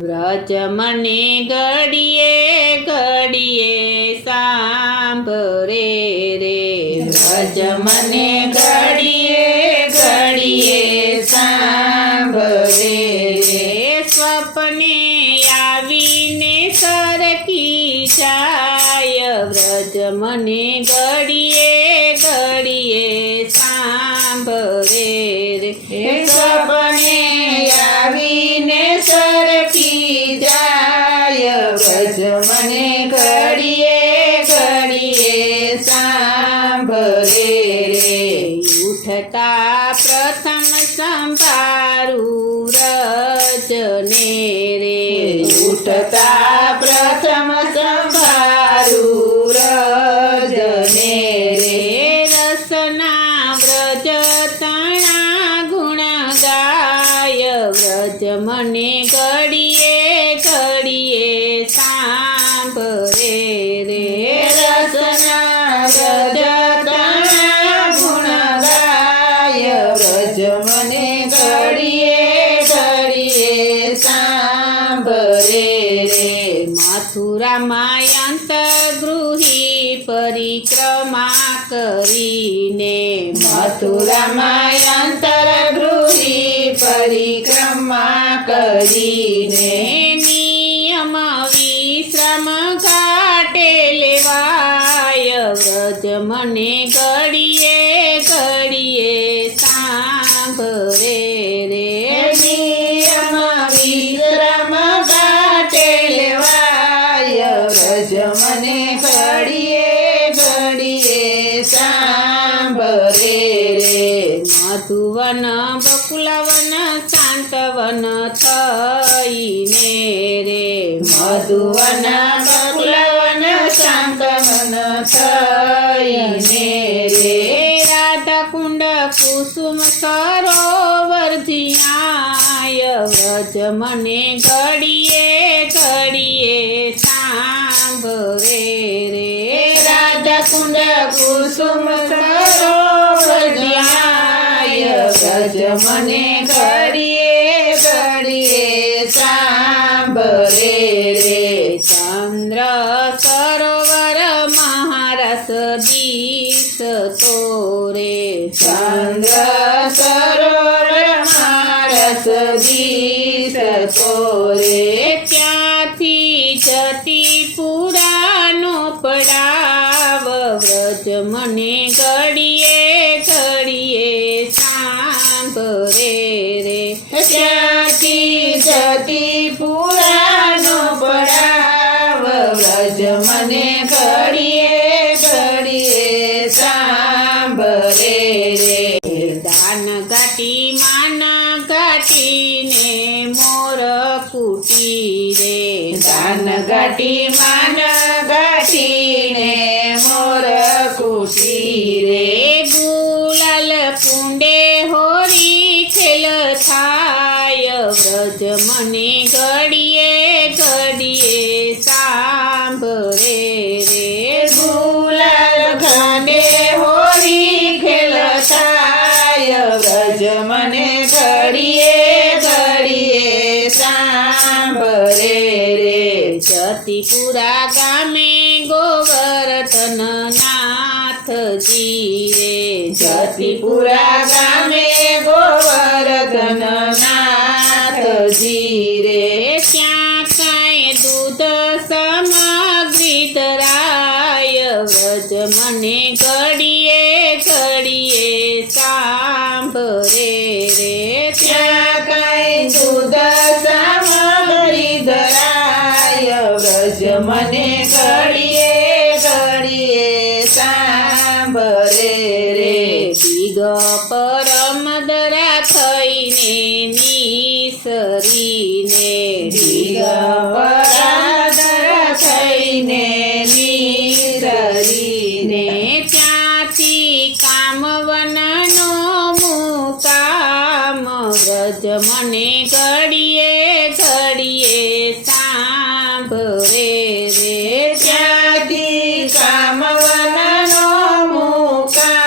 વ્રજ મને ઘડીએ ઘડીએ સાંભળે રે, વ્રજ મને ઘડીએ ઘડીએ સાંભળે રે, સ્વપ્ને આવીને સરકી જાય, વ્રજ મને ઘડીએ ઘડીએ સાંભળે રે, સપને આવીને સરકી જાય, વ્રજ મને ઘડીએ ઘડીએ સાંભળે રે, ઉઠતા પ્રથમ સંભાળું વ્રજને રે, ઉઠતા પ્રથમ સંભાળું વ્રજને રે, રસના વ્રજ તણા ગુણ ગાય, વ્રજ મને ઘડીએ ઘડીએ સાંભળે રે, રસના વ્રજ તણા ગુણ ગાય, વ્રજ મને ઘડીએ ઘડીએ સાંભળે રે, મથુરામાં અંતગૃહી પરિક્રમા કરીને, મથુરામાં અંતરગૃહી પરિક્રમા કરીને, નિયમ વિશ્રામ ઘાટે લેવાય, વ્રજ મને ઘડીએ ઘડીએ સાંભળે રે, નિયમ વિશ્રામ ઘાટે લેવાય, વ્રજ મને ઘડીએ ઘડીએ સાંભળે રે, મધુવન બકુલવન શાંતવન થઈને રે, મધુવન બકુલવન શાંતવન થઈને રે, રાધાકુંડ કુસુમ સરોવર ધ્યાય, વ્રજ મને ઘડીએ ઘડીએ સાંભળે રે, રાધાકુંડ કુસુમ સરોવર ધ્યાય, વ્રજ મને ઘડીએ ઘડીએ સાંભળે રે, ચંદ્ર સરોવર મહારસ દીસ તોરે, ચંદ્ર સરોવર મારસ દીસ તોરે, ત્યાંથી જતી પુરાનો પડાવ, વ્રજ મને ઘડીએ ઘડીએ સાંભળે રે, ત્યાંથી જતી પુરાનો પડાવ, વ્રજ મને ઘડીએ ઘડીએ સાંભળે રે, દાન ઘાટી માન ઘાટીને મોર કુટી રે, દાન ઘાટી માન ઘાટીને મોર કુટી રે, ગુલાલ કુંડે હોરી ખેલ થાય, વ્રજ મને ઘડીએ ઘડીએ સાંભળે રે, ગુલાલ ખાંડે હોરી ખેલ થાય, વ્રજ મને ઘડીએ ઘડીએ સાંભળે રે, જતીપુરા ગામે ગોવર્ધન નાથજી રે, જતીપુરા ગામે ગોવર્ધન નાથજી રે, ત્યાં કાંઈ દૂધ સામગ્રી ધરાય, વ્રજ મને ઘડીએ ઘડીએ સાંભળે રે, ત્યાં કઈ દૂધ સામગ્રી ધરાય, વ્રજ મને ઘડીએ ઘડીએ સાંભળે રે, પરમ દરા થઈને નિસરીને, દિગંબરા થઈને નિસરીને, ત્યાંથી કામવનનો મુકામ, વ્રજ મને ઘડીએ ઘડીએ સાંભળે રે, ત્યાંથી કામવનનો મુકામ,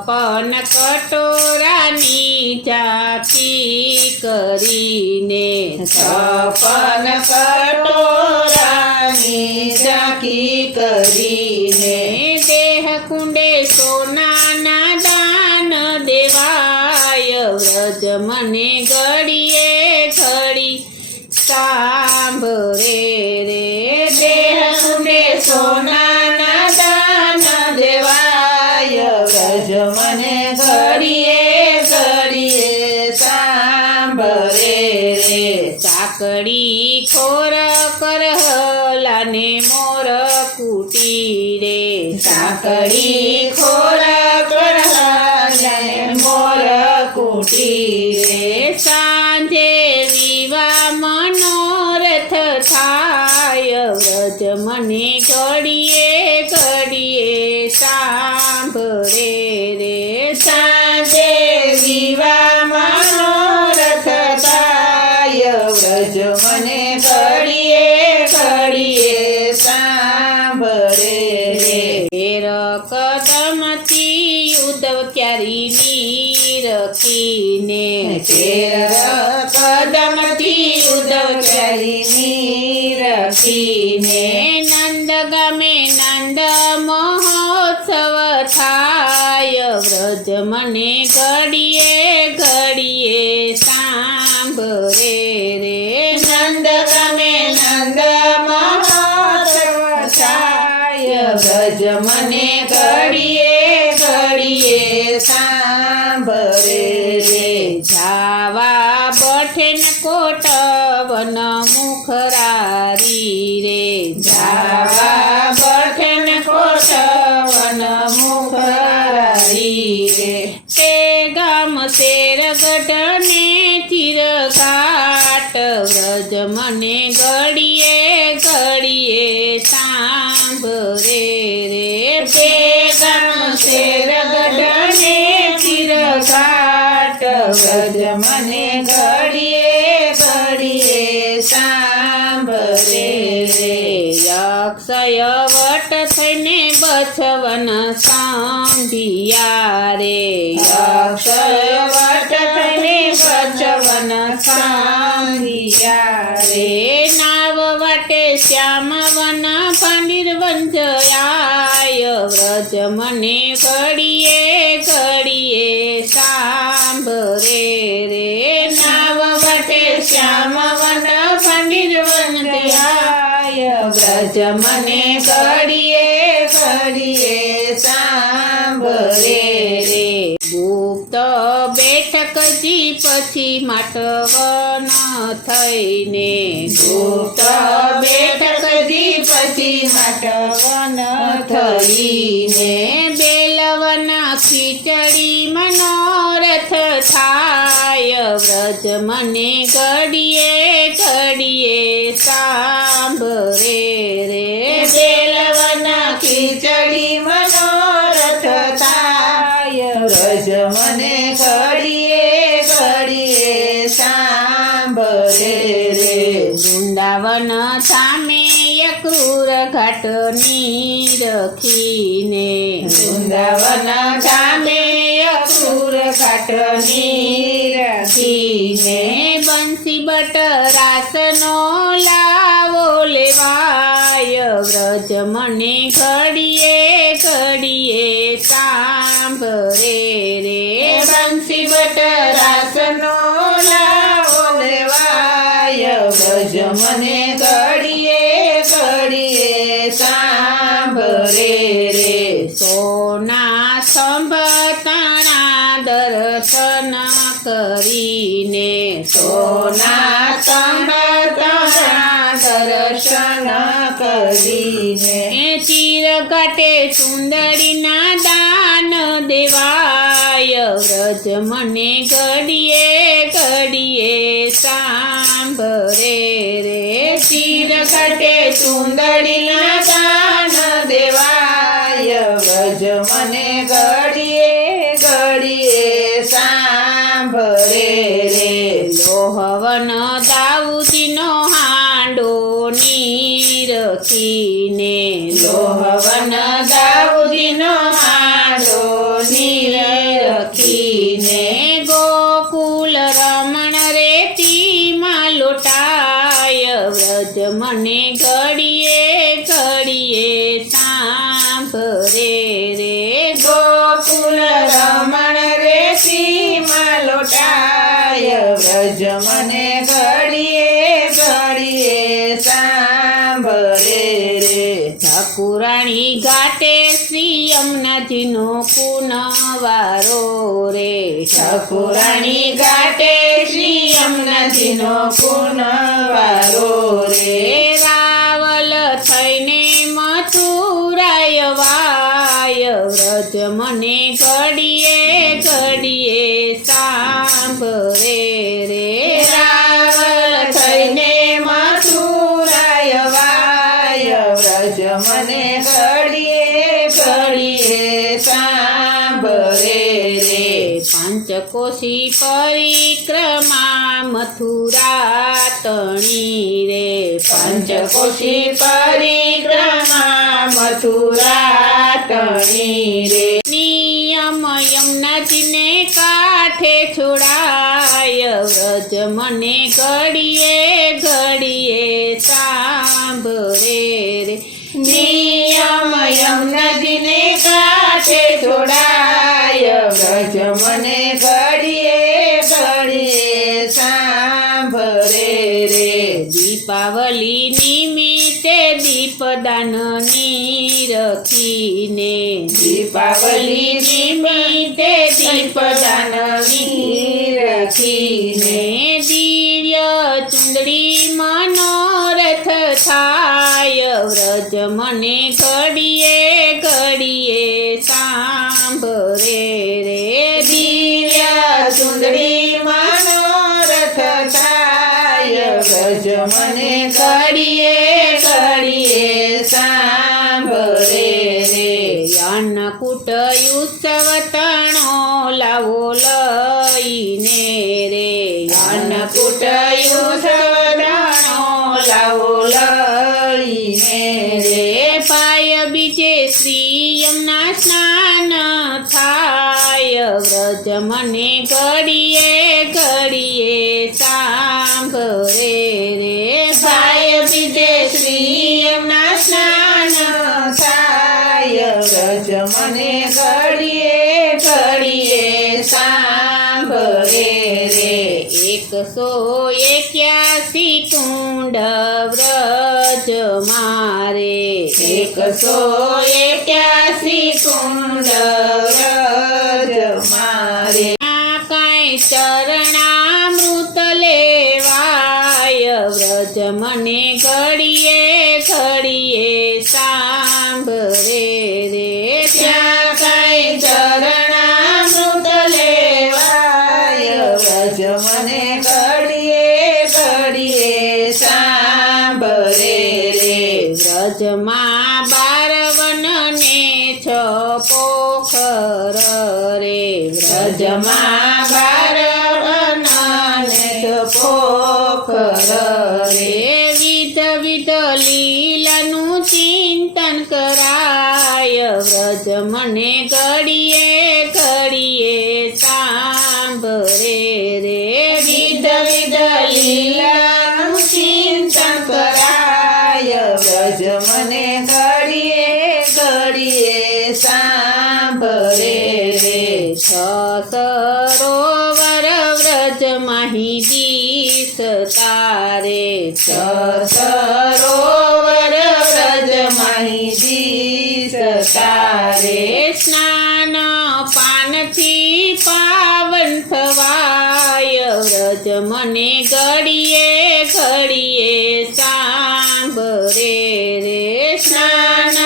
છપન કટોરાની ઝાંખી કરીને છપન કટોરાની ઝાંખી કરીને દેહ કુંડે સોનાના દાન દેવાય વ્રજ મને ઘડીએ ઘડી સાંભળે રે દેહ કુંડે સોનાના દાન દેવાય વ્રજ મને ઘડીએ ઘડીએ સાંભળે રે સાકડી ખોર કરહલાને મોર કુટીરે સાંકળી ખોરાક કરહલાને મોર કુટીરે સાંજે વિવા મનોરથ થાય વ્રજ મને ઘડીએ ઘડીએ સાંભળે રે સાંજે વિવા મનોરથ થાય વ્રજ મને ઘડીએ ઘડીએ સાંભળે રે તેર કદમથી ઉદ્ધવ ક્યારી રખીને તેર કદમથી ઉદ્ધવ ચાલીની રખીને નંદ ગામે નંદ મહોત્સવ થાય વ્રજ મને ઘડીએ ઘડીએ સાંભળે રે નંદ ગામે નંદ મહોત્સવ થાય વ્રજ મને ઘડીએ ઘડીએ સાંભળે રે જાવા બઠેન કોટ વન મુખરારી રે જાવા બઠન કોટ વન મુખરારી રે તે ગામ શેરગઢ ને ચિરઘાટ વ્રજ મને ઘડીએ ઘડીએ સાંભળે રે તે ગામ શેરગઢ ને ચિરઘાટ વ્રજ મને ઘડીએ ઘડીએ સાંભળે રે અક્ષય વટ થઈને બછવન સાંભિયા રે અક્ષય વટ થઈને બચવન સાંભિયા રે નાવ વાટે શ્યામ વન પાંડિર વંજયાય વ્રજ મને ઘડીએ ઘડીએ સાંભળે રે નાવ વટે શ્યામ વન પંડિત વંદયાય વ્રજ મને ઘડીએ ઘડીએ સાંભળે રે ગુપ્ત બેઠકજી પછી માટવન થઈને ગુપ્ત બેઠકજી પછી માટવન થઈને બેલવના ખીચડી મનોરથ થાય વ્રજ મને ઘડીએ ઘડીએ સાંભળે રે બેલવના ખીચડી મનોરથ થાય વ્રજ મને ઘડીએ ઘડીએ સાંભળે રે વૃંદાવન સામે યકુર ઘાટની રખીને વૃંદાવન ગામે અક્રૂર ઘાટની રાખીને બંસી બટ રાસનો લાવો લેવાય વ્રજ મને ઘડીએ ઘડીએ સાંભળે રે બંસી બટ રાસનો લાવો લેવાય વ્રજ મને ઘડીએ ઘડીએ સાંભળે રે સોના સંભતણા દર્શન કરીને સોના સંબતના દર્શન કરીને ચિરઘાટે સુંદરીના દાન દેવાય વ્રજ મને ઘડીએ ઘડીએ સાંભળે રે ચિરઘાટે સુંદરીના દાન દેવાય વ્રજ મને ઘડીએ ઘડીએ સાંભળે રે લોહવન દાઉદીનો હાંડો નીરખીને લોહવન દાઉદીનો હાંડો નીર યમુનાજીનો કુનવારો રે ઠાકુરાણી ઘાટે શ્રી યમુનાજીનો કુનવારો રે રાવલ થઈને મથુરાય વાય વ્રજ મને ઘડીએ ઘડીએ સાંભળે રે રાવલ થઈને મથુરાય વાય વ્રજ મને ઘડીએ ઘડીએ સાંભળે રે પંચકોશી પરિક્રમા મથુરા તણી રે પંચકોશી પરિક્રમા મથુરા ટણી રે નિયમ યમુનાજીને કાંઠે છોડાય વ્રજ મને ઘડીએ ઘડીએ સાંભળે રે નિયમ યમુનાજીને કાંઠે છોડાય વ્રજ મને ઘડીએ ઘડીએ સાંભળે રે દીપાવલી નિમિત્તે દીપદાનની રખીને દીપાવલી નિમિત્તે દીપદાનની રખીને દિવ્ય ચુંદડી મનોરથ થાય વ્રજ મને ઘડીએ ઘડીએ સાંભળે રે દિવ્ય ચુંદડી મનોરથ થાય વ્રજ મને ઘડીએ ઘડીએ સાંભળે રે અન્નકૂટ ઉત્સવ તણો લાવો લઈને રે અન્નકૂટ ઉત્સવનો લાવો લઈને રે પાય બીજે શ્રી યમુના સ્નાન થાય વ્રજ મને ઘડીએ ઘડીએ સાંભળે રે ભાય બીજે શ્રી યમુના સ્નાન થાય વ્રજ મને ઘડીએ ઘડીએ સાંભળે રે 181 કુંડ વ્રજ મારે 181 કુંડ વ્રજ મારે કાંઈ ચરણામૃત લેવાય વ્રજ મને ઘડીએ ઘડીએ સાંભળે રે ત્યાં કઈ ચરણામૃત લેવાય વ્રજ મને ઘડીએ ઘડીએ સાંભળે રે વ્રજમાં 12 વન ને 6 પોખર રે વ્રજમાં 12 વન ને 6 પોખર રે વિધ વિધ લીલાનું ચિંતન કરાય વ્રજ મને ઘડીએ ઘડીએ સાંભળે રે વિધ વિધ લીલાનું ચિંતન કરાય વ્રજ મને ઘડીએ ઘડીએ સાંભળે રે સરોવર વ્રજ માહી દીસ તારે સરોવર વ્રજ માહી દીસ તારે સ્નાન પાનથી પાવન થવાય વ્રજ મને ઘડીએ ઘડીએ સાંભળે રે સ્નાન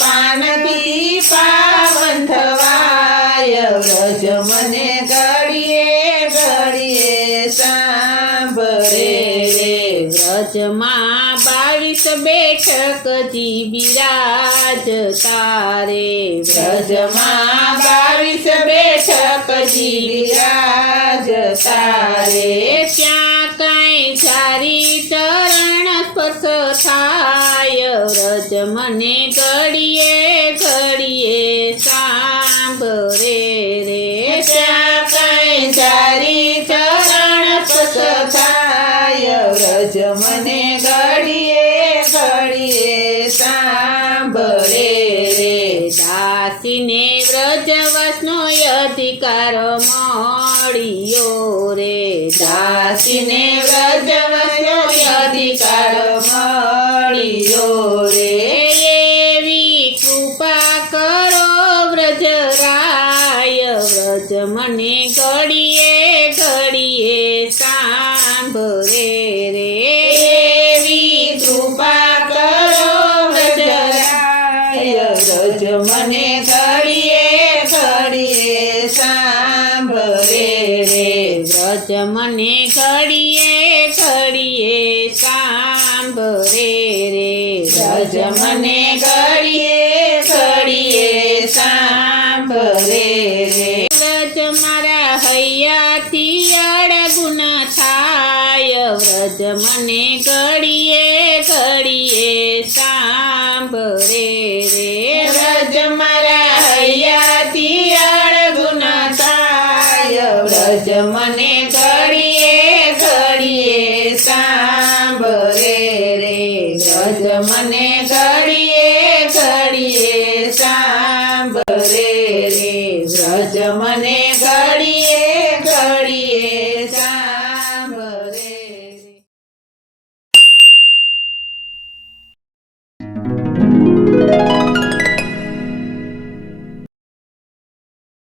પાનથી પાવન થવાય વ્રજ મને ઘડીએ ઘડીએ સાંભળે રે વ્રજમાં 22 બેઠકજી બિરાજ તારે વ્રજમાં 22 બેઠકજી બિરાજ તારે ત્યાં કાંઈ ચારી ચરણ સ્પર્શ થાય વ્રજ મને ઘડીએ ઘડીએ સાંભળે રે ત્યાં કઈ ચારી ચરણ સ્પર્શ થાય વ્રજ મને ઘડીએ ઘડીએ સાંભળે રે દાસીને વ્રજવાસનો અધિકાર મળ્યો રે દાસીને વ્રજવસનો અધિકાર મળ્યો રે એવી કૃપા કરો વ્રજ મને ઘડીએ ઘડીએ સાંભળે રે એવી કૃપા કરો વ્રજરાય વ્રજ મને ઘડીએ ઘડીએ સાંભળે રે વ્રજ મને ઘડીએ ઘડીએ સાંભળે રે વ્રજ મને ઘડીએ ઘડીએ સાંભળે રે વ્રજ મારા હૈયાથી અડગુણ થાય વ્રજ મને ઘડીએ ઘડીએ સાંભળે રે વ્રજ મારા હૈયાથી અડગુણ થાય વ્રજ મને ઘડીએ ઘડીએ સાંભળે રે વ્રજ મને ઘડીએ ઘડીએ સાંભળે રે વ્રજ મને